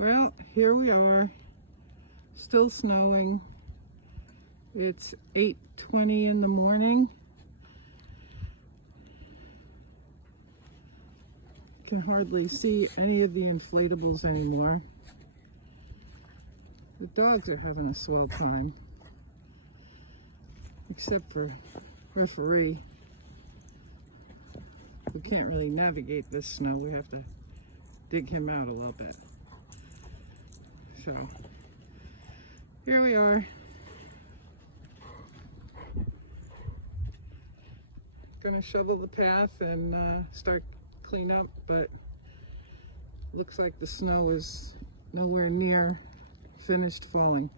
Well, here we are, still snowing. It's 8:20 in the morning. Can hardly see any of the inflatables anymore. The dogs are having a swell time, except for referee. We can't really navigate this snow. We have to dig him out a little bit. So here we are. Gonna shovel the path and start clean up, but looks like the snow is nowhere near finished falling.